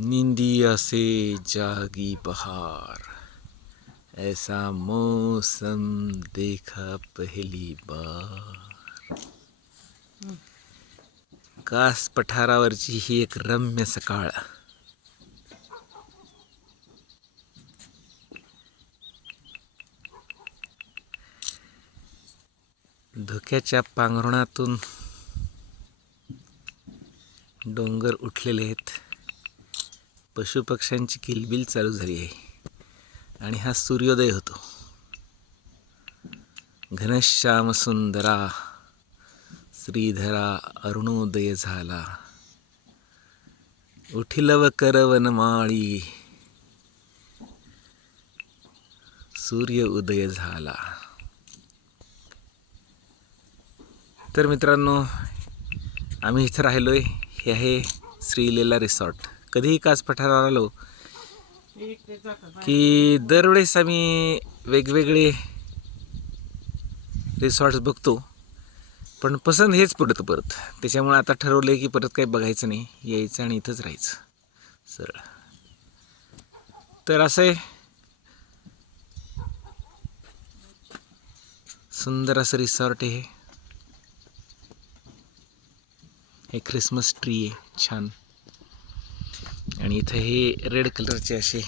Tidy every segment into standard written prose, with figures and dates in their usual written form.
निंदिया से जागी बहार, ऐसा मौसम देखा पहली बार। कास पठारावरची ही एक रम्य सकाळ. धुक्याच्या पांघरुणातून डोंगर उठलेले आहेत. पशुपक्ष्यांची किलबिल चालू झाली आहे आणि हा सूर्योदय होतो. घनश्याम सुंदरा श्रीधरा अरुणोदय झाला. उठिलव करवनमाळी सूर्य उदय झाला. तर मित्रांनो, आम्ही इथं राहिलोय. हे आहे श्रीलीला रिसॉर्ट. कधीही कास पठारावर आलो की दरवेळेस आम्ही वेगवेगळे रिसॉर्ट्स बघतो, पण पसंत हेच पडतं परत. त्याच्यामुळे आता ठरवलं की परत काही बघायचं नाही, यायचं आणि इथंच राहायचं सरळ. तर असं आहे, सुंदर असं रिसॉर्ट आहे. हे ख्रिसमस ट्री आहे छान. आणि इथं हे रेड कलरचे असे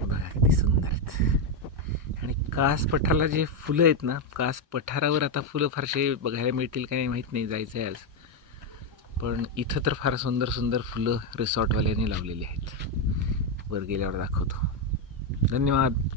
बघा किती सुंदर आहेत. आणि कास पठाराला जे फुलं आहेत ना, कास पठारावर आता फुलं फारसे बघायला मिळतील का नाही माहीत नाही, जायचं आहे आज. पण इथं तर फार सुंदर सुंदर फुलं रिसॉर्टवाल्यांनी लावलेली आहेत. वर गेल्यावर दाखवतो. धन्यवाद.